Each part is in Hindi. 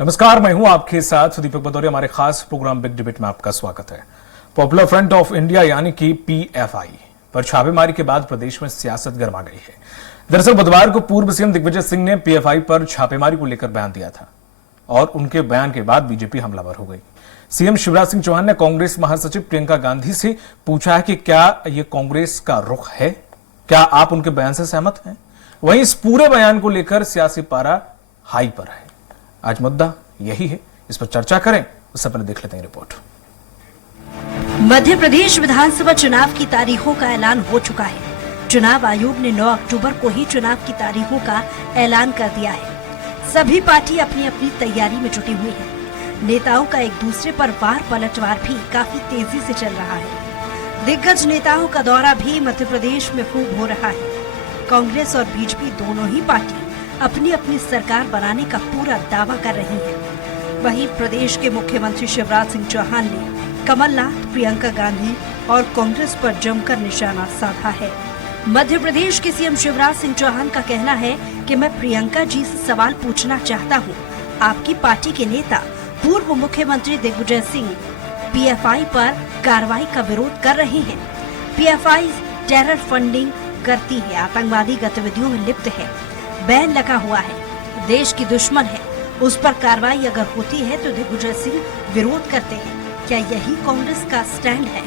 नमस्कार, मैं हूं आपके साथ दीपक भदौरिया। हमारे खास प्रोग्राम बिग डिबेट में आपका स्वागत है। पॉपुलर फ्रंट ऑफ इंडिया यानी कि पीएफआई पर छापेमारी के बाद प्रदेश में सियासत गर्मा गई है। दरअसल बुधवार को पूर्व सीएम दिग्विजय सिंह ने पीएफआई पर छापेमारी को लेकर बयान दिया था और उनके बयान के बाद बीजेपी हमलावर हो गई। सीएम शिवराज सिंह चौहान ने कांग्रेस महासचिव प्रियंका गांधी से पूछा है कि क्या यह कांग्रेस का रुख है, क्या आप उनके बयान से सहमत हैं। वहीं इस पूरे बयान को लेकर सियासी पारा हाई पर है। आज मुद्दा यही है, इस पर चर्चा करें उससे पहले देख लेते हैं रिपोर्ट। मध्य प्रदेश विधानसभा चुनाव की तारीखों का ऐलान हो चुका है। चुनाव आयोग ने 9 अक्टूबर को ही चुनाव की तारीखों का ऐलान कर दिया है। सभी पार्टी अपनी अपनी तैयारी में जुटी हुई है। नेताओं का एक दूसरे पर वार पलटवार भी काफी तेजी से चल रहा है। दिग्गज नेताओं का दौरा भी मध्य प्रदेश में खूब हो रहा है। कांग्रेस और बीजेपी दोनों ही पार्टी अपनी अपनी सरकार बनाने का पूरा दावा कर रही है। वहीं प्रदेश के मुख्यमंत्री शिवराज सिंह चौहान ने कमलनाथ, प्रियंका गांधी और कांग्रेस पर जमकर निशाना साधा है। मध्य प्रदेश के सीएम शिवराज सिंह चौहान का कहना है कि मैं प्रियंका जी से सवाल पूछना चाहता हूं। आपकी पार्टी के नेता पूर्व मुख्यमंत्री दिग्विजय सिंह पीएफआई पर कार्रवाई का विरोध कर रहे हैं। पीएफआई टेरर फंडिंग करती है, आतंकवादी गतिविधियों में लिप्त है, बैन लगा हुआ है, देश की दुश्मन है। उस पर कार्रवाई अगर होती है तो दिग्विजय सिंह विरोध करते हैं। क्या यही कांग्रेस का स्टैंड है?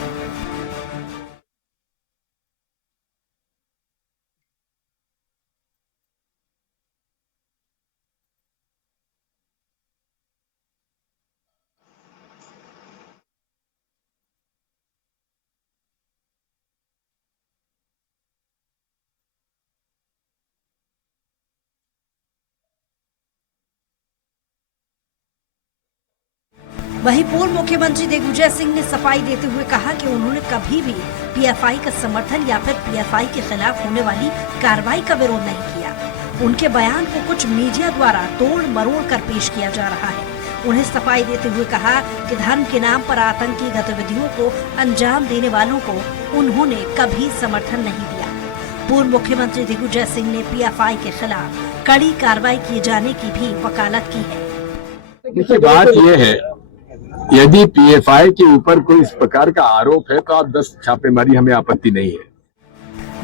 वहीं पूर्व मुख्यमंत्री दिग्विजय सिंह ने सफाई देते हुए कहा कि उन्होंने कभी भी पीएफआई का समर्थन या फिर पीएफआई के खिलाफ होने वाली कार्रवाई का विरोध नहीं किया। उनके बयान को कुछ मीडिया द्वारा तोड़ मरोड़ कर पेश किया जा रहा है। उन्हें सफाई देते हुए कहा कि धर्म के नाम पर आतंकी गतिविधियों को अंजाम देने वालों को उन्होंने कभी समर्थन नहीं दिया। पूर्व मुख्यमंत्री दिग्विजय सिंह ने पीएफआई के खिलाफ कड़ी कार्रवाई किए जाने की भी वकालत की है। देखिए, बात यह है, यदि पीएफआई के ऊपर कोई इस प्रकार का आरोप है तो आप 10 छापेमारी, हमें आपत्ति नहीं है।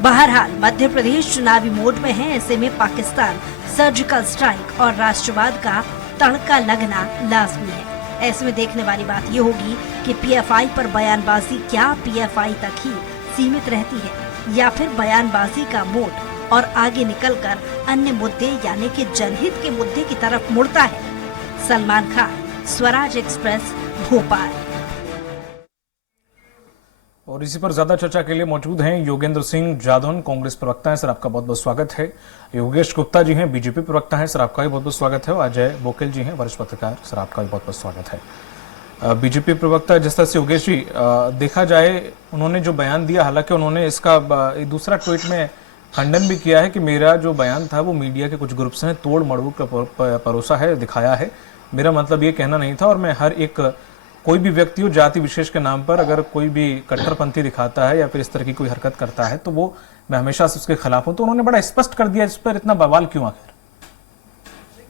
बहरहाल मध्य प्रदेश चुनावी मोड में है। ऐसे में पाकिस्तान सर्जिकल स्ट्राइक और राष्ट्रवाद का तड़का लगना लाजमी है। ऐसे में देखने वाली बात ये होगी कि पीएफआई पर बयानबाजी क्या पीएफआई तक ही सीमित रहती है या फिर बयानबाजी का मोड और आगे निकलकर अन्य मुद्दे यानी कि जनहित के मुद्दे की तरफ मुड़ता है। सलमान खान, स्वराज एक्सप्रेस, भोपाल। और इसी पर ज्यादा चर्चा के लिए मौजूद हैं योगेंद्र सिंह जादौन, कांग्रेस प्रवक्ता हैं। सर, आपका बहुत बहुत स्वागत है। योगेश गुप्ता जी हैं, बीजेपी प्रवक्ता हैं। सर, आपका भी बहुत बहुत स्वागत है। अजय बोकेल जी हैं, वरिष्ठ पत्रकार। सर, आपका भी बहुत बहुत स्वागत है। बीजेपी प्रवक्ता जिस तरह से योगेश जी, देखा जाए उन्होंने जो बयान दिया, हालांकि उन्होंने इसका एक दूसरा ट्वीट में खंडन भी किया है कि मेरा जो बयान था वो मीडिया के कुछ ग्रुप्स ने तोड़ मड़ोड़ कर परोसा है, दिखाया है। मेरा मतलब ये कहना नहीं था और मैं हर एक कोई भी व्यक्ति हो जाति विशेष के नाम पर अगर कोई भी कट्टरपंथी दिखाता है या फिर इस तरह की कोई हरकत करता है तो वो मैं हमेशा से उसके खिलाफ हूं। तो उन्होंने बड़ा स्पष्ट कर दिया। इस पर इतना बवाल क्यों आखिर?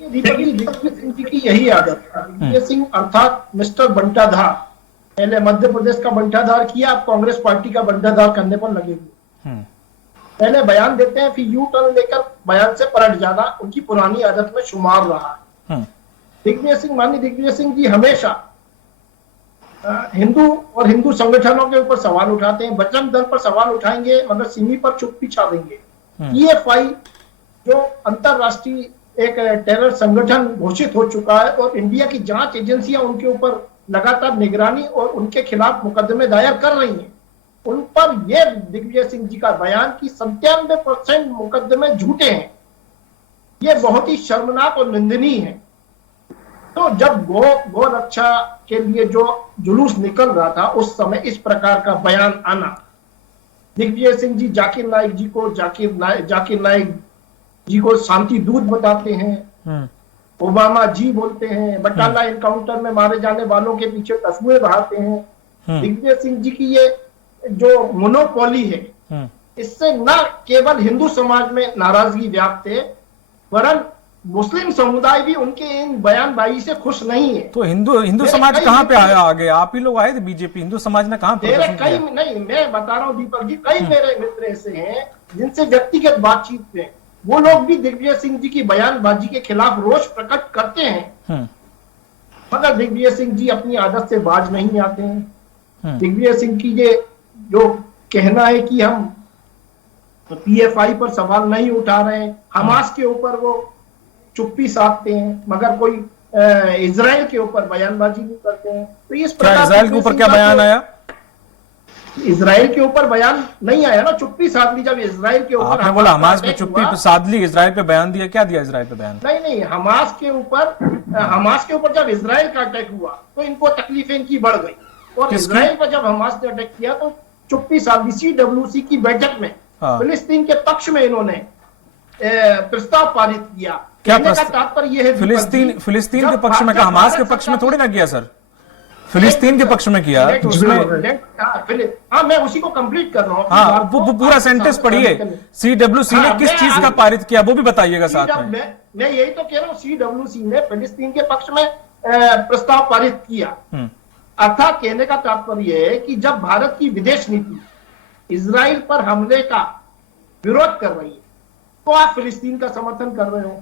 दिग्विजय सिंह जी की यही आदत है। दिग्विजय सिंह अर्थात मिस्टर बंटाधार, पहले मध्य प्रदेश का बंटाधार किया, अब कांग्रेस पार्टी का बंटाधार करने पर लगे हुए। पहले बयान देते हैं, फिर यू टर्न लेकर बयान से पलट जाना उनकी पुरानी आदत में शुमार रहा है। माननीय दिग्विजय सिंह जी हमेशा हिंदू और हिंदू संगठनों के ऊपर सवाल उठाते हैं। बजरंग दल पर सवाल उठाएंगे मगर सिमी पर चुप्पी छा देंगे। पीएफआई जो अंतरराष्ट्रीय एक टेरर संगठन घोषित हो चुका है और इंडिया की जांच एजेंसियां उनके ऊपर लगातार निगरानी और उनके खिलाफ मुकदमे दायर कर रही हैं, उन पर यह दिग्विजय सिंह जी का बयान की 97% मुकदमे झूठे हैं, यह बहुत ही शर्मनाक और निंदनीय है। तो जब गौ रक्षा के लिए जो जुलूस निकल रहा था उस समय इस प्रकार का बयान आना, दिग्विजय सिंह जी जाकिर नाइक जी को शांति दूत बताते हैं, ओबामा जी बोलते हैं, बटाला एनकाउंटर में मारे जाने वालों के पीछे तस्वीरें बहाते हैं। दिग्विजय सिंह जी की ये जो मोनोपोली है, इससे न केवल हिंदू समाज में नाराजगी व्याप्त है वरन मुस्लिम समुदाय भी उनके इन बयानबाजी से खुश नहीं है। तो हिंदू समाज कहाँ पे आया आगे? आप ही लोग आए थे बीजेपी, हिंदू समाज ने कहाँ मेरे प्रदर्शन कई किया? नहीं, मैं बता रहा हूँ दीपक जी, कई मेरे मित्र ऐसे हैं जिनसे व्यक्तिगत बातचीत में वो लोग भी दिग्विजय सिंह जी की बयानबाजी के खिलाफ रोष प्रकट करते हैं, मगर दिग्विजय सिंह जी अपनी आदत से बाज नहीं आते हैं। दिग्विजय सिंह की ये जो कहना है कि हम पीएफआई पर सवाल नहीं उठा रहे हैं, हमास के ऊपर वो चुप्पी साधते हैं, मगर कोई इजराइल के ऊपर बयानबाजी नहीं करते हैं। तो इस प्रकार इजराइल के ऊपर क्या बयान आया? इजराइल के ऊपर बयान नहीं आया ना, चुप्पी साध ली। जब इजराइल के ऊपर आपने बोला हमास पे चुप्पी साध ली, इजराइल पे बयान दिया, क्या दिया इजराइल पे बयान? नहीं, हमास के ऊपर जब इजराइल का अटैक हुआ तो इनको तकलीफें इनकी बढ़ गई, और इजराइल पर जब हमास ने अटैक किया तो चुप्पी साध ली। CWC की बैठक में फिलिस्तीन के पक्ष में इन्होंने प्रस्ताव पारित किया। क्या तात्पर्य यह है फिलिस्तीन के पक्ष में, हमास के पक्ष में थोड़ी ना किया सर, फिलिस्तीन के पक्ष में किया तो उसमें। हाँ, मैं उसी को कंप्लीट कर रहा हूँ। हाँ, वो पूरा सेंटेंस पढ़िए। CWC ने किस चीज का पारित किया वो भी बताइएगा साथ में। मैं यही तो कह रहा हूँ, CWC ने फिलिस्तीन के पक्ष में प्रस्ताव पारित किया। अर्थात कहने का तात्पर्य है कि जब भारत की विदेश नीति इजराइल पर हमले का विरोध कर रही है तो आप फिलिस्तीन का समर्थन कर रहे हो।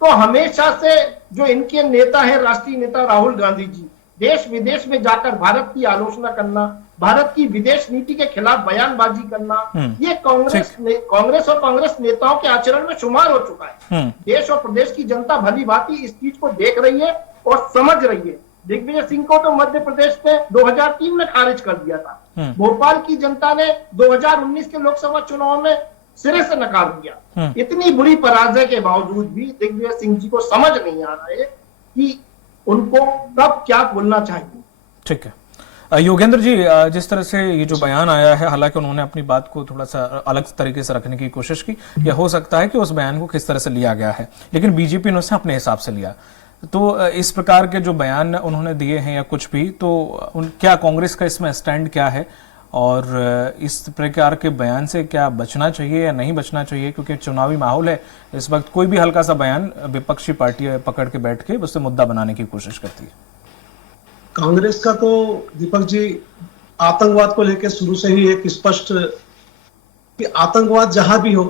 तो हमेशा से जो इनके नेता हैं, राष्ट्रीय नेता राहुल गांधी जी, देश विदेश में जाकर भारत की आलोचना करना, भारत की विदेश नीति के खिलाफ बयानबाजी करना, ये कांग्रेस और कांग्रेस नेताओं के आचरण में शुमार हो चुका है। देश और प्रदेश की जनता भली भांति इस चीज को देख रही है और समझ रही है। दिग्विजय सिंह को तो मध्य प्रदेश ने 2003 में खारिज कर दिया था। भोपाल की जनता ने 2019 के लोकसभा चुनाव में सिरे से नकार दिया। इतनी बुरी पराजय के बावजूद भी दिग्विजय सिंह जी को समझ नहीं आ रहा है कि उनको कब क्या बोलना चाहिए। ठीक है योगेंद्र जी, जिस तरह से ये जो बयान आया है, हालांकि उन्होंने अपनी बात को थोड़ा सा अलग तरीके से रखने की कोशिश की, या हो सकता है कि उस बयान को किस तरह से लिया गया है, लेकिन बीजेपी ने उसे अपने हिसाब से लिया। तो इस प्रकार के जो बयान उन्होंने दिए हैं या कुछ भी, तो क्या कांग्रेस का इसमें स्टैंड क्या है, और इस प्रकार के बयान से क्या बचना चाहिए या नहीं बचना चाहिए? क्योंकि चुनावी माहौल है इस वक्त, कोई भी हल्का सा बयान विपक्षी पार्टी पकड़ के बैठ के उससे मुद्दा बनाने की कोशिश करती है। कांग्रेस का तो दीपक जी आतंकवाद को लेकर शुरू से ही एक स्पष्ट कि आतंकवाद जहां भी हो,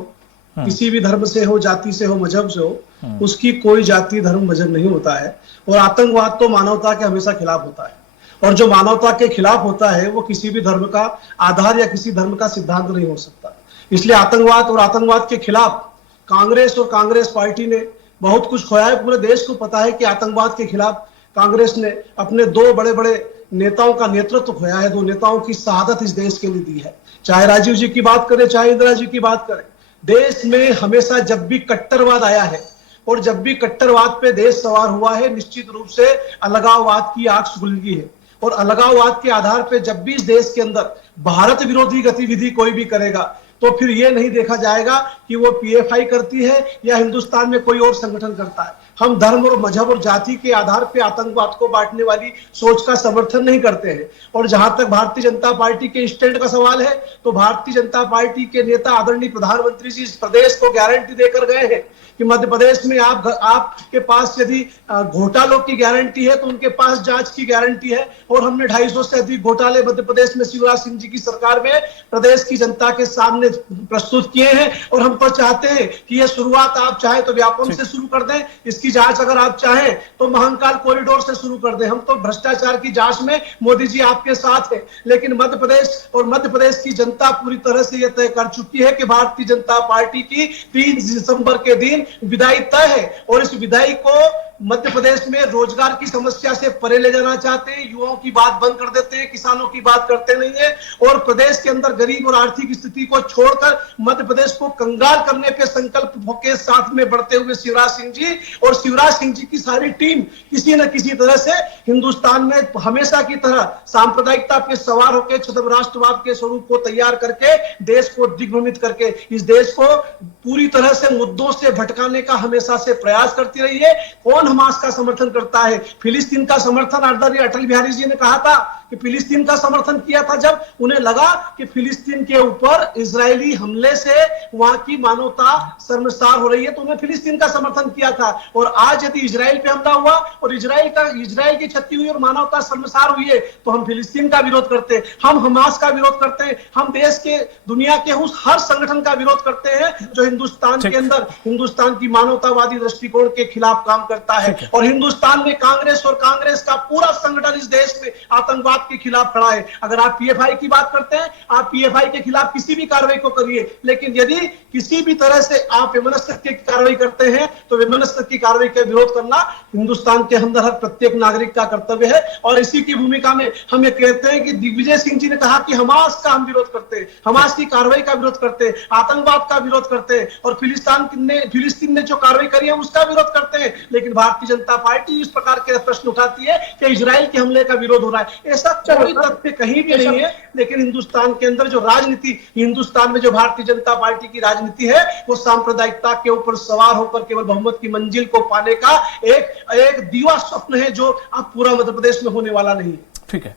किसी भी धर्म से हो, जाति से हो, मजहब से हो, उसकी कोई जाति धर्म मजहब नहीं होता है। और आतंकवाद तो मानवता के हमेशा खिलाफ होता है, और जो मानवता के खिलाफ होता है वो किसी भी धर्म का आधार या किसी धर्म का सिद्धांत नहीं हो सकता। इसलिए आतंकवाद और आतंकवाद के खिलाफ कांग्रेस और कांग्रेस पार्टी ने बहुत कुछ खोया है। पूरे देश को पता है कि आतंकवाद के खिलाफ कांग्रेस ने अपने दो बड़े बड़े नेताओं का नेतृत्व खोया है, दो नेताओं की शहादत इस देश के लिए दी है। चाहे राजीव जी की बात करें, चाहे इंदिरा जी की बात करें, देश में हमेशा जब भी कट्टरवाद आया है और जब भी कट्टरवाद पे देश सवार हुआ है, निश्चित रूप से अलगाववाद की आग सुलगी है। और अलगाववाद के आधार पे जब भी इस देश के अंदर भारत विरोधी गतिविधि कोई भी करेगा तो फिर यह नहीं देखा जाएगा कि वो पीएफआई करती है या हिंदुस्तान में कोई और संगठन करता है। हम धर्म और मजहब और जाति के आधार पे आतंकवाद को बांटने वाली सोच का समर्थन नहीं करते हैं। और जहां तक भारतीय जनता पार्टी के स्टैंड का सवाल है, तो भारतीय जनता पार्टी के नेता आदरणीय प्रधानमंत्री जी इस प्रदेश को गारंटी देकर गए हैं कि मध्य प्रदेश में आपके पास यदि घोटालों की गारंटी है तो उनके पास जांच की गारंटी है। और हमने 250 से अधिक घोटाले मध्य प्रदेश में शिवराज सिंह जी की सरकार में प्रदेश की जनता के सामने प्रस्तुत किए हैं। और हम तो चाहते हैं कि यह शुरुआत आप चाहे तो व्यापम से शुरू कर दें, इसकी जांच अगर आप चाहें तो महाकाल कॉरिडोर से शुरू कर दें। हम तो भ्रष्टाचार की जांच में मोदी जी आपके साथ है, लेकिन मध्य प्रदेश और मध्य प्रदेश की जनता पूरी तरह से यह तय कर चुकी है कि भारतीय जनता पार्टी की 3 दिसंबर के दिन विदाई तय है। और इस विदाई को मध्य प्रदेश में रोजगार की समस्या से परे ले जाना चाहते हैं, युवाओं की बात बंद कर देते हैं, किसानों की बात करते नहीं है, और प्रदेश के अंदर गरीब और आर्थिक स्थिति को छोड़कर मध्य प्रदेश को कंगाल करने पे संकल्प के साथ में बढ़ते हुए शिवराज सिंह जी और शिवराज सिंह जी की सारी टीम किसी न किसी तरह से हिंदुस्तान में हमेशा की तरह सांप्रदायिकता पे सवार होकर छद्म राष्ट्रवाद के स्वरूप को तैयार करके देश को दिग्भ्रमित करके इस देश को पूरी तरह से मुद्दों से भटकाने का हमेशा से प्रयास करती रही है। कौन कौन हमास का समर्थन करता है? फिलिस्तीन का समर्थन आदरणीय अटल बिहारी जी ने कहा था कि फिलिस्तीन का समर्थन किया था जब उन्हें लगा कि फिलिस्तीन के ऊपर इजरायली हमले से वहां की मानवता शर्मसार हो रही है, तो उन्हें फिलिस्तीन का समर्थन किया था। और आज यदि इजराइल पे हमला हुआ और इजराइल की क्षति हुई और मानवता शर्मसार हुई है, तो हम फिलिस्तीन का विरोध करते हैं, हम हमास का विरोध करते हैं, हम देश के दुनिया के उस हर संगठन का विरोध करते हैं जो हिंदुस्तान के अंदर हिंदुस्तान की मानवतावादी दृष्टिकोण के खिलाफ काम करता है। और हिंदुस्तान में कांग्रेस और कांग्रेस का पूरा संगठन इस देश में आतंकवाद के खिलाफ खड़ा है। अगर आप पीएफआई की बात करते हैं, आप पीएफआई के खिलाफ किसी भी कार्रवाई को करिए, लेकिन यदि किसी भी तरह से आप विमनस्त्र की कार्रवाई करते हैं तो विमनस्त्र की कार्रवाई का विरोध करना हिंदुस्तान के अंदर हर प्रत्येक नागरिक का कर्तव्य है। और इसी की भूमिका में हम ये कहते हैं कि दिग्विजय सिंह जी ने कहा कि हमास का हम विरोध करते हैं, हमास की कार्रवाई का विरोध करते हैं, आतंकवाद का विरोध करते हैं, और फिलिस्तीन ने जो कार्रवाई करी है उसका विरोध करते हैं। लेकिन भारतीय जनता पार्टी इस प्रकार के प्रश्न उठाती है कि इजराइल के हमले का विरोध हो रहा है। ऐसा कोई तथ्य कहीं भी नहीं है। लेकिन हिंदुस्तान के अंदर जो राजनीति, हिंदुस्तान में जो भारतीय जनता पार्टी की राजनीति है, वो सांप्रदायिकता के ऊपर सवार होकर केवल बहुमत की मंजिल को पाने का एक दीवा स्वप्न है जो अब पूरा मध्य प्रदेश में होने वाला नहीं है। ठीक है,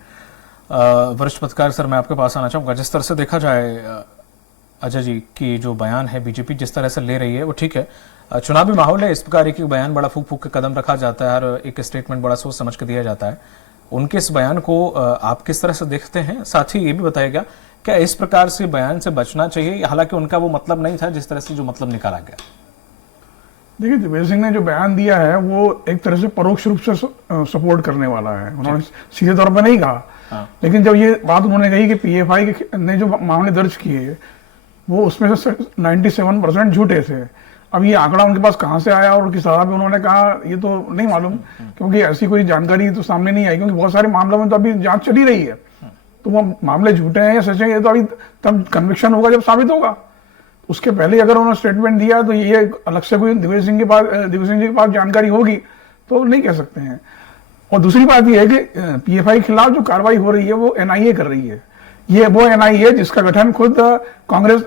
वरिष्ठ पत्रकार सर, मैं आपके पास आना चाहूंगा। जिस तरह से देखा जाए अजय जी की जो बयान है बीजेपी जिस तरह से ले रही है वो ठीक है, चुनावी माहौल है, इस प्रकार एक बयान बड़ा फूक फूक के कदम रखा जाता है, हर एक स्टेटमेंट बड़ा सोच समझ के दिया जाता है। उनके इस बयान को आप किस तरह से देखते हैं? साथ ही ये भी बताइएगा क्या इस प्रकार से बयान से बचना चाहिए, हालांकि उनका वो मतलब नहीं था जिस तरह से जो मतलब निकाला गया? देखिए, दिग्विजय सिंह ने जो बयान दिया है वो एक तरह से परोक्ष रूप से सपोर्ट करने वाला है। उन्होंने सीधे तौर पर नहीं कहा, लेकिन जब ये बात उन्होंने कही कि पीएफआई ने जो मामले दर्ज किए वो उसमें से 97% झूठे थे। अब ये आंकड़ा उनके पास कहाँ से आया और किस आधार पे उन्होंने कहा ये तो नहीं मालूम, क्योंकि ऐसी कोई जानकारी तो सामने नहीं आई, क्योंकि बहुत सारे मामलों में तो अभी जांच चली रही है। तो वो मामले झूठे हैं या सच हैं ये तो अभी तब कन्विक्शन होगा जब साबित होगा। उसके पहले अगर उन्होंने स्टेटमेंट दिया तो ये अलग से कोई दिग्विजय सिंह जी के पास जानकारी होगी तो नहीं कह सकते हैं। और दूसरी बात यह है कि पीएफआई के खिलाफ जो कार्रवाई हो रही है वो एनआईए कर रही है। ये वो एनआईए जिसका गठन खुद कांग्रेस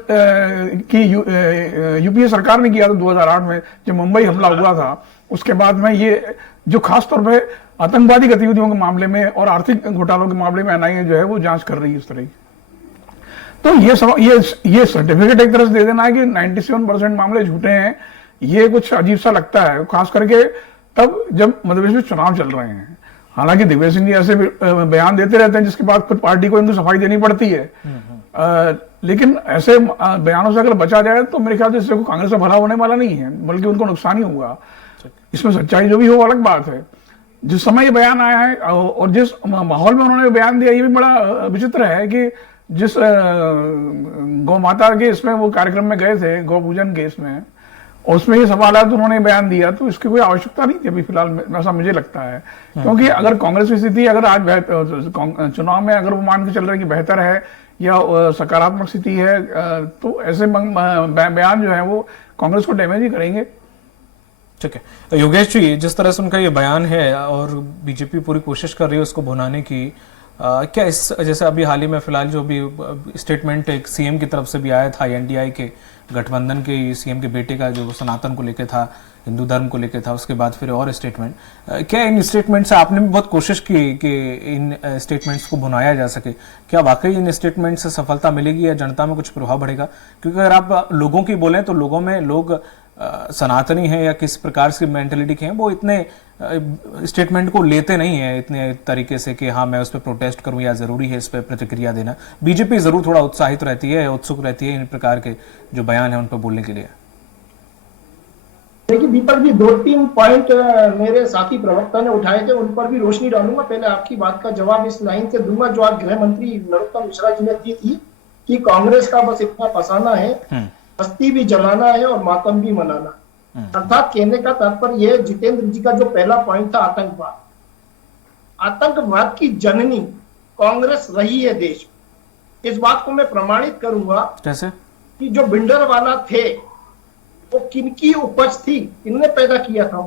की यूपीए सरकार ने किया था 2008 में जब मुंबई हमला हुआ था। उसके बाद में ये जो खास तौर पे आतंकवादी गतिविधियों के मामले में और आर्थिक घोटालों के मामले में एनआईए जो है वो जांच कर रही है इस तरह की। तो ये सर्टिफिकेट एक तरह से दे देना है कि 97% मामले झूठे हैं, ये कुछ अजीब सा लगता है, खास करके तब जब मध्य प्रदेश में चुनाव चल रहे हैं। हालांकि दिग्विजय सिंह जी ऐसे बयान देते रहते हैं जिसके बाद खुद पार्टी को इनको सफाई देनी पड़ती है, लेकिन ऐसे बयानों से अगर बचा जाए तो मेरे ख्याल से इससे कांग्रेस का भला होने वाला नहीं है, बल्कि उनको नुकसान ही होगा। इसमें सच्चाई जो भी हो अलग बात है। जिस समय ये बयान आया है और जिस माहौल में उन्होंने बयान दिया, ये भी बड़ा विचित्र है कि जिस गौ माता के इसमें वो कार्यक्रम में गए थे, गौ पूजन के इसमें, और उसमें ये सवाल आया तो उन्होंने बयान दिया, तो इसकी कोई आवश्यकता नहीं थी अभी फिलहाल, ऐसा मुझे लगता है। क्योंकि अगर कांग्रेस की स्थिति अगर आज चुनाव में अगर वो मान के चल रहे कि बेहतर है या सकारात्मक स्थिति है, तो ऐसे बयान जो है वो कांग्रेस को डैमेज ही करेंगे। ठीक है, योगेश जी, जिस तरह से उनका ये बयान है और बीजेपी पूरी कोशिश कर रही है उसको भुनाने की, क्या इस जैसे अभी हाल ही में फिलहाल जो भी स्टेटमेंट एक सीएम की तरफ से भी आया था, एनडीआई के गठबंधन के सीएम के बेटे का जो सनातन को लेकर था, हिंदू धर्म को लेकर था, उसके बाद फिर और स्टेटमेंट, क्या इन स्टेटमेंट से आपने भी बहुत कोशिश की कि इन स्टेटमेंट्स को भुनाया जा सके? क्या वाकई इन स्टेटमेंट से सफलता मिलेगी या जनता में कुछ प्रभाव बढ़ेगा? क्योंकि अगर आप लोगों की बोलें तो लोगों में लोग सनातनी हैं या किस प्रकार की मेंटेलिटी के हैं, वो इतने स्टेटमेंट को लेते नहीं है इतने तरीके से कि हाँ मैं उस पर प्रोटेस्ट करूं या जरूरी है इस पर प्रतिक्रिया देना। बीजेपी जरूर थोड़ा उत्साहित रहती है, उत्सुक रहती है इन प्रकार के जो बयान है उन पर बोलने के लिए। देखिए दीपक जी, 2-3 पॉइंट मेरे साथी प्रवक्ता ने उठाए थे, उन पर भी रोशनी डालूंगा। पहले आपकी बात का जवाब इस लाइन से दूंगा जो आज गृह मंत्री नरोत्तम मिश्रा जी ने दी थी कि कांग्रेस का बस इतना फसाना है, बस्ती भी जलाना है और मातम भी मनाना। अर्थात कहने का तात्पर्य यह, जितेंद्र जी का जो पहला पॉइंट था आतंकवाद, आतंकवाद की जननी कांग्रेस रही है देश में। इस बात को मैं प्रमाणित करूंगा कैसे कि जो भिंडरवाला थे वो किनकी उपज थी, किनने पैदा किया था?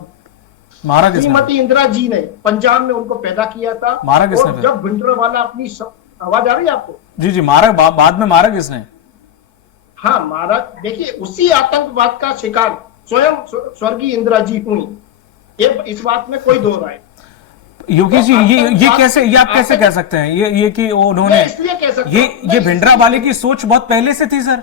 श्रीमती इंदिरा जी ने पंजाब में उनको पैदा किया था। मारा किसने? और जब भिंडरवाला अपनी आवाज आ रही है आपको? जी जी, मारा बाद में मारा किसने? हाँ मारा, देखिए उसी आतंकवाद का शिकार स्वयं स्वर्गीय इंदिरा जी हुई। इस बात में कोई दो राय। योगेश जी, ये आप कैसे कह सकते हैं ये कि उन्होंने इसलिए कह सकता ये भिंडरा वाले की सोच बहुत पहले से थी सर,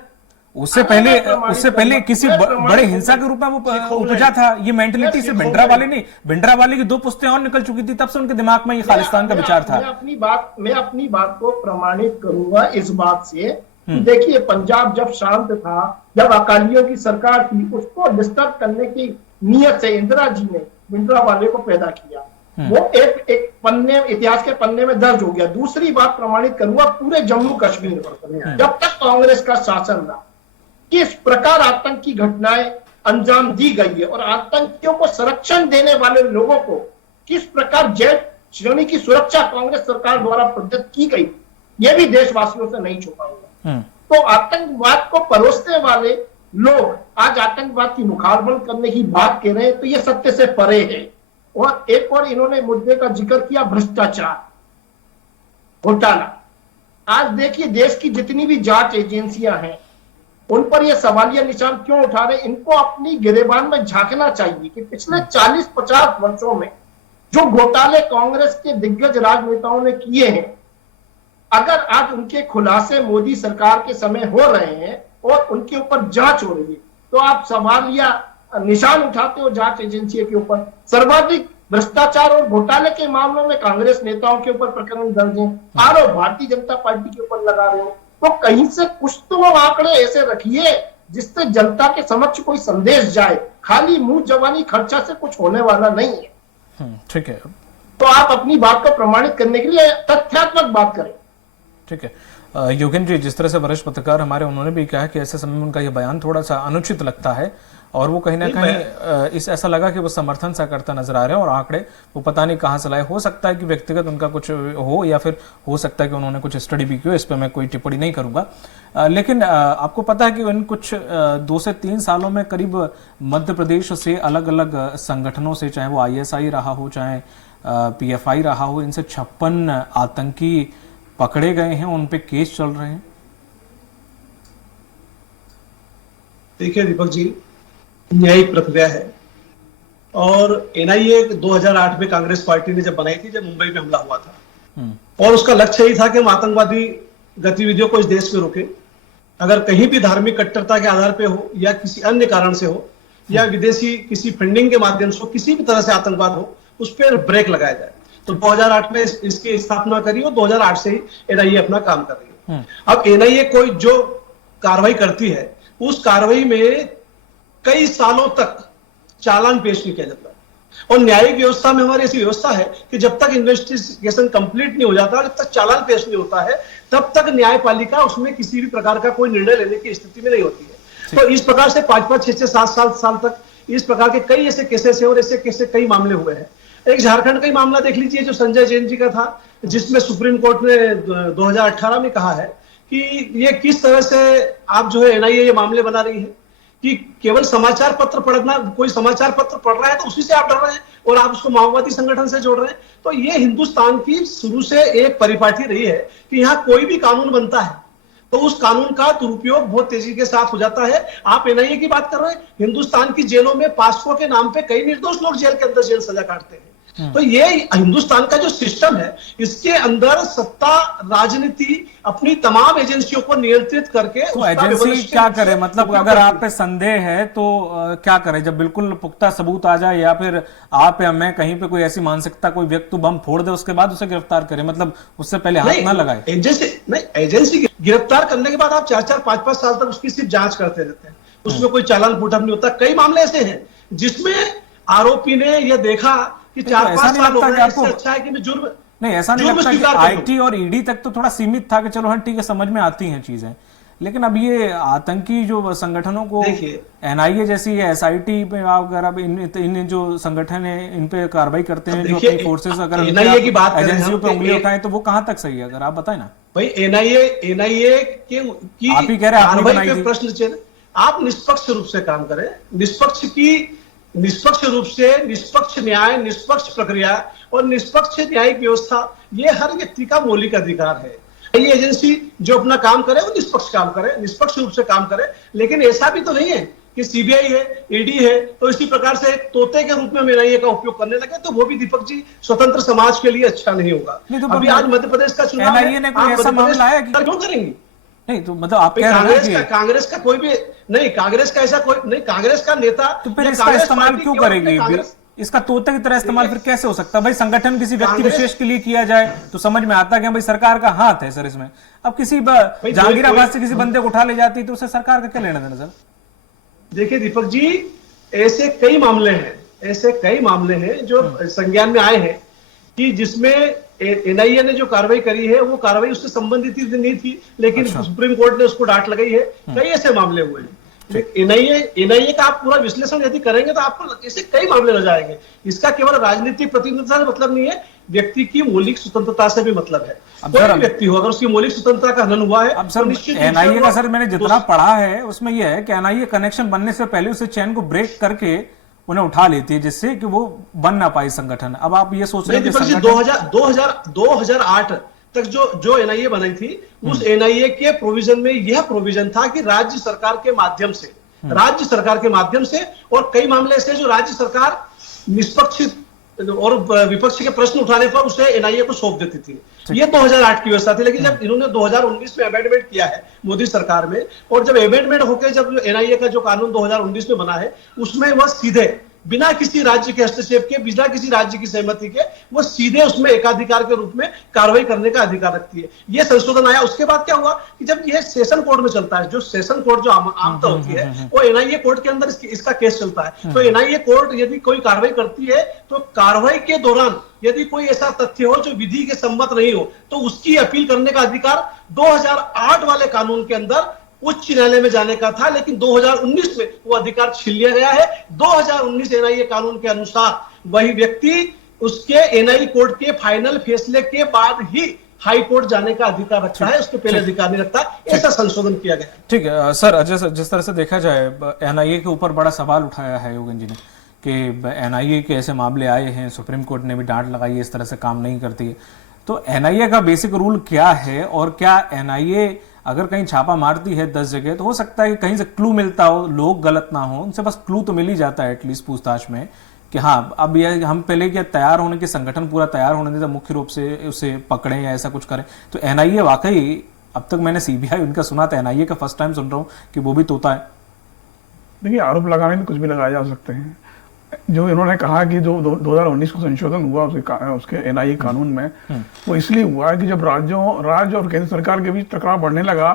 उससे पहले किसी बड़े हिंसा के रूप में वो उपजा था। ये मेंटेलिटी से भिंडरा वाले नहीं, भिंडरा वाले की 2 पुश्तें और निकल चुकी थी, तब से उनके दिमाग में ये खालिस्तान का विचार था। मैं अपनी बात को प्रमाणित करूंगा इस बात से। देखिए, पंजाब जब शांत था, जब अकालियों की सरकार थी, उसको डिस्टर्ब करने की नीयत से इंदिरा जी ने भिंडरा वाले को पैदा किया। वो एक पन्ने, इतिहास के पन्ने में दर्ज हो गया। दूसरी बात प्रमाणित करूंगा, पूरे जम्मू कश्मीर में जब तक कांग्रेस का शासन रहा, किस प्रकार आतंक की घटनाएं अंजाम दी गई है और आतंकियों को संरक्षण देने वाले लोगों को किस प्रकार जेट श्रेणी की सुरक्षा कांग्रेस सरकार द्वारा प्रदत्त की गई, यह भी देशवासियों से नहीं छुपा हुआ। तो आतंकवाद को परोसने वाले लोग आज आतंकवाद की मुखारबंद करने की बात कह रहे हैं, तो यह सत्य से परे है। और एक और इन्होंने मुद्दे का जिक्र किया, भ्रष्टाचार, घोटाला। आज देखिए, देश की जितनी भी जांच एजेंसियां हैं, उन पर यह सवालिया निशान क्यों उठा रहे? इनको अपनी गिरेबान में झांकना चाहिए कि पिछले 40-50 वर्षों में जो घोटाले कांग्रेस के दिग्गज राजनेताओं ने किए हैं, अगर आज उनके खुलासे मोदी सरकार के समय हो रहे हैं और उनके ऊपर जांच हो रही है, तो आप सवालिया निशान उठाते हो जांच एजेंसी के ऊपर। सर्वाधिक भ्रष्टाचार और घोटाले के मामलों में कांग्रेस नेताओं के ऊपर प्रकरण दर्ज है, आरोप भारतीय जनता पार्टी के ऊपर लगा रहे हो। तो कहीं से कुछ तो आंकड़े ऐसे रखिए जिससे जनता के समक्ष कोई संदेश जाए। खाली मुंह जवानी खर्चा से कुछ होने वाला नहीं है। ठीक है, तो आप अपनी बात को प्रमाणित करने के लिए तथ्यात्मक बात करें। ठीक है। योगेंद्र जी, जिस तरह से वरिष्ठ पत्रकार हमारे, उन्होंने भी कहा कि ऐसे समय में उनका यह बयान थोड़ा सा अनुचित लगता है और वो कहीं ना कहीं इस ऐसा लगा कि वो समर्थन सा करता नजर आ रहे हैं और आंकड़े वो पता नहीं कहां से लाए। हो सकता है कि व्यक्तिगत उनका कुछ हो या फिर हो सकता है कि उन्होंने कुछ स्टडी भी की हो, इस पर मैं कोई टिप्पणी नहीं करूंगा। लेकिन आपको पता है कि इन कुछ 2 से 3 सालों में करीब मध्य प्रदेश से अलग अलग संगठनों से, चाहे वो ISI रहा हो, चाहे PFI रहा हो, इनसे 56 आतंकी पकड़े गए हैं, उन पे केस चल रहे हैं। देखिए दीपक जी, न्यायिक प्रक्रिया है और NIA 2008 में कांग्रेस पार्टी ने जब बनाई थी, जब मुंबई में हमला हुआ था, और उसका लक्ष्य यही था कि हम आतंकवादी गतिविधियों को इस देश में रोके। अगर कहीं भी धार्मिक कट्टरता के आधार पे हो या किसी अन्य कारण से हो या विदेशी किसी फंडिंग के माध्यम से हो, किसी भी तरह से आतंकवाद हो, उस पर ब्रेक लगाया जाए। तो 2008 में इसकी स्थापना करी और 2008 से ही NIA अपना काम कर रही है। अब NIA कोई जो कार्रवाई करती है, उस कार्रवाई में कई सालों तक चालान पेश नहीं किया जाता। और न्यायिक व्यवस्था में हमारी ऐसी व्यवस्था है कि जब तक इन्वेस्टिगेशन कंप्लीट नहीं हो जाता, जब तक चालान पेश नहीं होता है, तब तक न्यायपालिका उसमें किसी भी प्रकार का कोई निर्णय लेने की स्थिति में नहीं होती है। तो इस प्रकार से 5-5, 6-6, 7 साल तक इस प्रकार के कई ऐसे केसेस है और ऐसे कैसे कई मामले हुए हैं। एक झारखंड का ही मामला देख लीजिए, जो संजय जैन जी का था, जिसमें सुप्रीम कोर्ट ने 2018 में कहा है कि ये किस तरह से आप जो है NIA ये मामले बना रही है कि केवल समाचार पत्र पढ़ना, कोई समाचार पत्र पढ़ रहा है तो उसी से आप डर रहे हैं और आप उसको माओवादी संगठन से जोड़ रहे हैं। तो ये हिंदुस्तान की शुरू से एक परिपाटी रही है कि यहाँ कोई भी कानून बनता है तो उस कानून का दुरुपयोग बहुत तेजी के साथ हो जाता है। आप NIA की बात कर रहे हैं, हिंदुस्तान की जेलों में पासपोर्ट के नाम पे कई निर्दोष लोग जेल के अंदर जेल सजा काटते हैं। तो ये हिंदुस्तान का जो सिस्टम है, इसके अंदर सत्ता राजनीति अपनी तमाम एजेंसियों को नियंत्रित करके, तो एजेंसी क्या करे? मतलब अगर आप पे संदेह है तो क्या करे? जब बिल्कुल पुख्ता सबूत आ जाए या फिर आप या मैं कहीं पे कोई ऐसी मानसिकता, कोई व्यक्ति बम फोड़ दे, उसके बाद उसे गिरफ्तार करे, मतलब उससे पहले हाथ ना लगाए। एजेंसी गिरफ्तार करने के बाद आप 4-4, 5-5 साल तक उसकी सिर्फ जांच करते रहते हैं, उसमें कोई चालान पुटअप नहीं होता। कई मामले ऐसे हैं जिसमें आरोपी ने यह देखा कि 4-5 साल हो गए, इससे अच्छा है कि मैं जुर्म नहीं, ऐसा नहीं लगता कि IT और ED तक तो थोड़ा सीमित था कि चलो हाँ ठीक है, समझ में आती हैं चीजें, लेकिन अब ये आतंकी जो संगठनों को NIA जैसी SIT पे अगर इन जो संगठन है इन पे कार्रवाई करते हैं, जो अपनी फोर्सेस अगर एजेंसियों पे उंगली उठाएं, तो वो कहां तक सही है? अगर आप बताएं ना भाई। NIA की आप ही कह रहे हैं प्रश्न, आप निष्पक्ष रूप से काम करें, निष्पक्ष रूप से निष्पक्ष न्याय, निष्पक्ष प्रक्रिया और निष्पक्ष न्यायिक व्यवस्था, ये हर व्यक्ति का मौलिक अधिकार है। ये एजेंसी जो अपना काम करे वो निष्पक्ष काम करे, निष्पक्ष रूप से काम करे। लेकिन ऐसा भी तो नहीं है कि सीबीआई है, ईडी है, तो इसी प्रकार से एक तोते के रूप में हम एनआईए का उपयोग करने लगे, तो वो भी दीपक जी स्वतंत्र समाज के लिए अच्छा नहीं होगा। नहीं तो अभी आज मध्य प्रदेश का चुनाव है, NIA ने कोई आप ऐसा मध्य प्रदेश मामला है कि क्यों करेंगे? नहीं तो मतलब आप कह रहे हैं कि कांग्रेस का कोई भी नहीं, कांग्रेस का ऐसा कोई नहीं, कांग्रेस का नेता तो फिर या इसका कांग्रेस इस्तेमाल पार्टी क्यों केवल करेगी? कांग्रेस- इसका तोते की तरह इस्तेमाल फिर कैसे हो सकता है? भाई संगठन किसी व्यक्ति कांग्रेस- विशेष के लिए किया जाए तो समझ में आता है कि भाई सरकार का हाथ है सर इसमें। अब किसी जहांगीराबाद से किसी बंदे को उठा ले जाती तो उसे सरकार का क्या लेना देना सर? देखिए दीपक जी, ऐसे कई मामले हैं जो संज्ञान में आए हैं कि जिसमें एनआईए ने जो कार्रवाई करी है वो कार्रवाई उससे संबंधित ही नहीं थी, लेकिन सुप्रीम कोर्ट ने उसको डांट लगाई है। कई ऐसे मामले हुए हैं। एनआईए का आप पूरा विश्लेषण यदि करेंगे तो आपको ऐसे कई मामले नजर आएंगे। इसका केवल राजनीतिक प्रतिनिधित्व से मतलब नहीं है, व्यक्ति की मौलिक स्वतंत्रता से भी मतलब है। कोई भी व्यक्ति हो, अगर उसकी मौलिक स्वतंत्रता का हनन हुआ है अब सर एनआईए का सर मैंने जितना पढ़ा है उसमें यह है कि एनआईए कनेक्शन बनने से पहले उसे चैन को ब्रेक करके उन्हें उठा लेती है, जिससे कि वो बन ना पाए संगठन। अब आप ये सोच रहे हैं कि 2008 तक जो एनआईए बनाई थी, उस एनआईए के प्रोविजन में यह प्रोविजन था कि राज्य सरकार के माध्यम से और कई मामले ऐसे जो राज्य सरकार निष्पक्ष और विपक्ष के प्रश्न उठाने पर उसे एनआईए को सौंप देती थी। ये 2008 की व्यवस्था थी, लेकिन जब इन्होंने 2019 में अमेंडमेंट किया है मोदी सरकार में, और जब अमेंडमेंट होकर जब एनआईए का जो कानून 2019 में बना है, उसमें वह सीधे बिना किसी राज्य के हस्तक्षेप के, बिना किसी राज्य की सहमति के, वो सीधे उसमें एकाधिकार के रूप में कार्रवाई करने का अधिकार रखती है। ये संशोधन आया। उसके बाद क्या हुआ कि जब ये सेशन कोर्ट में चलता है, जो सेशन कोर्ट जो आमता होती है, वो एनआईए कोर्ट के अंदर इसका केस चलता है। तो एनआईए कोर्ट यदि कोई कार्रवाई करती है तो कार्रवाई के दौरान यदि कोई ऐसा तथ्य हो जो विधि के सम्मत नहीं हो, तो उसकी अपील करने का अधिकार 2008 वाले कानून के अंदर उच्च न्यायालय में जाने का था, लेकिन 2019 में वो अधिकार छीन लिया गया है। 2019 एनआईए कानून के अनुसार वही व्यक्ति उसके एनआईए कोर्ट के फाइनल फैसले के बाद ही हाई कोर्ट जाने का अधिकार रखता है, उसके पहले अधिकार नहीं रखता। ऐसा संशोधन किया गया। ठीक है सर, अजय सर, जिस तरह से देखा जाए एनआईए के ऊपर बड़ा सवाल उठाया है योगेंद्र जी ने कि एनआईए के ऐसे मामले आए हैं, सुप्रीम कोर्ट ने भी डांट लगाई है, इस तरह से काम नहीं करती है। तो एनआईए का बेसिक रूल क्या है, और क्या एनआईए अगर कहीं छापा मारती है 10 जगह तो हो सकता है कि कहीं से क्लू मिलता हो, लोग गलत ना हो, उनसे बस क्लू तो मिल ही जाता है एटलीस्ट पूछताछ में कि हाँ अब ये हम पहले क्या तैयार होने के, संगठन पूरा तैयार होने देता मुख्य रूप से उसे पकड़ें या ऐसा कुछ करें। तो एनआईए वाकई, अब तक मैंने सीबीआई उनका सुना था, एनआईए का फर्स्ट टाइम सुन रहा हूँ कि वो भी तोता है। देखिए आरोप लगाने में कुछ भी लगाए जा सकते हैं। जो इन्होंने कहा कि जो 2019 को संशोधन हुआ उसके एनआईए कानून में, वो इसलिए हुआ है कि जब राज्य और केंद्र सरकार के बीच टकराव बढ़ने लगा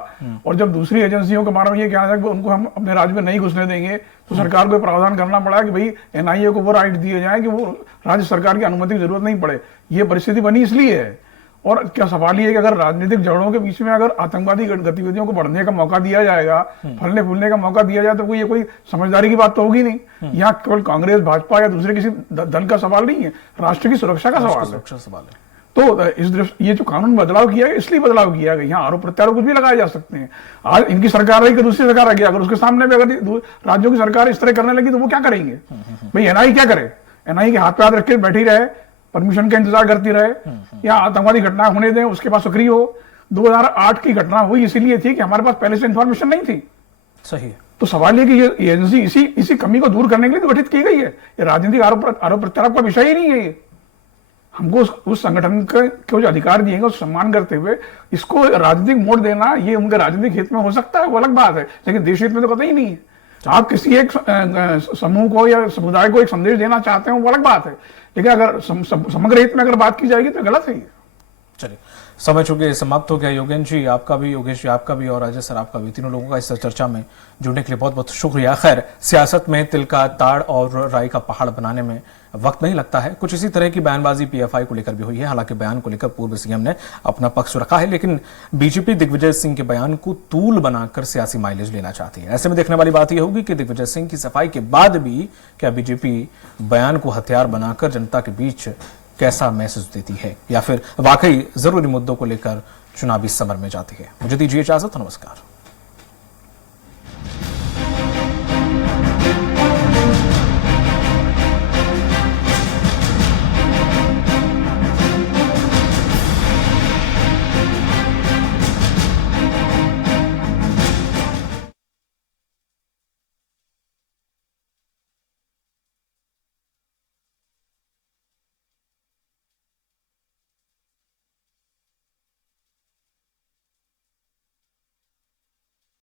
और जब दूसरी एजेंसियों के बारे में ये कहा था कि उनको हम अपने राज्य में नहीं घुसने देंगे, तो सरकार को प्रावधान करना पड़ा कि भाई एनआईए को वो राइट दिए जाए कि वो राज्य सरकार की अनुमति की जरूरत नहीं पड़े। ये परिस्थिति बनी इसलिए है। और क्या सवाल ये है कि अगर राजनीतिक झगड़ों के बीच में अगर आतंकवादी गतिविधियों को बढ़ने का मौका दिया जाएगा, फलने फूलने का मौका दिया जाए, तो ये कोई समझदारी की बात तो होगी नहीं। यहाँ केवल कांग्रेस, भाजपा या दूसरे किसी दल का सवाल नहीं है, राष्ट्र की सुरक्षा का सवाल है। तो इस दृष्टि ये जो कानून बदलाव किया गया, इसलिए बदलाव किया गया। यहाँ आरोप प्रत्यारोप कुछ भी लगाए जा सकते हैं। आज इनकी सरकार रही कि दूसरी सरकार आ गई, अगर उसके सामने भी अगर राज्यों की सरकार इस तरह करने लगी तो वो क्या करेंगे? भाई एनआईए क्या करे? एनआईए के हाथ पे हाथ रख के बैठी रहे, परमिशन का इंतजार करती रहे, या आतंकवादी घटना होने दें, उसके पास सक्रिय हो। 2008 की घटना हुई इसीलिए थी कि हमारे पास पहले से इंफॉर्मेशन नहीं थी। सही है। तो सवाल ये कि ये एजेंसी इसी कमी को दूर करने के लिए तो गठित की गई है। ये राजनीतिक आरोप प्रत्यारोप का विषय ही नहीं है। ये हमको उस संगठन के जो अधिकार दिए गए उसको सम्मान करते हुए इसको राजनीतिक मोड़ देना, ये उनके राजनीतिक हित में हो सकता है, वो अलग बात है, लेकिन देश हित में तो कतई नहीं है। आप किसी एक समूह को या समुदाय को एक संदेश देना चाहते हो वो अलग बात है, लेकिन अगर समग्र हित में अगर बात की जाएगी तो गलत है। चलिए, समय चुके समाप्त हो गया। योगेंद्र जी आपका भी, योगेश जी आपका भी, और अजय सर आपका भी, तीनों लोगों का इस चर्चा में जुड़ने के लिए बहुत बहुत शुक्रिया। खैर, सियासत में तिल का ताड़ और राई का पहाड़ बनाने में वक्त नहीं लगता है। कुछ इसी तरह की बयानबाजी पीएफआई को लेकर भी हुई है। हालांकि बयान को लेकर पूर्व सीएम ने अपना पक्ष रखा है, लेकिन बीजेपी दिग्विजय सिंह के बयान को तूल बनाकर सियासी माइलेज लेना चाहती है। ऐसे में देखने वाली बात यह होगी कि दिग्विजय सिंह की सफाई के बाद भी क्या बीजेपी बयान को हथियार बनाकर जनता के बीच कैसा मैसेज देती है, या फिर वाकई जरूरी मुद्दों को लेकर चुनावी समर में जाती है। मुझे दीजिए इजाजत, नमस्कार।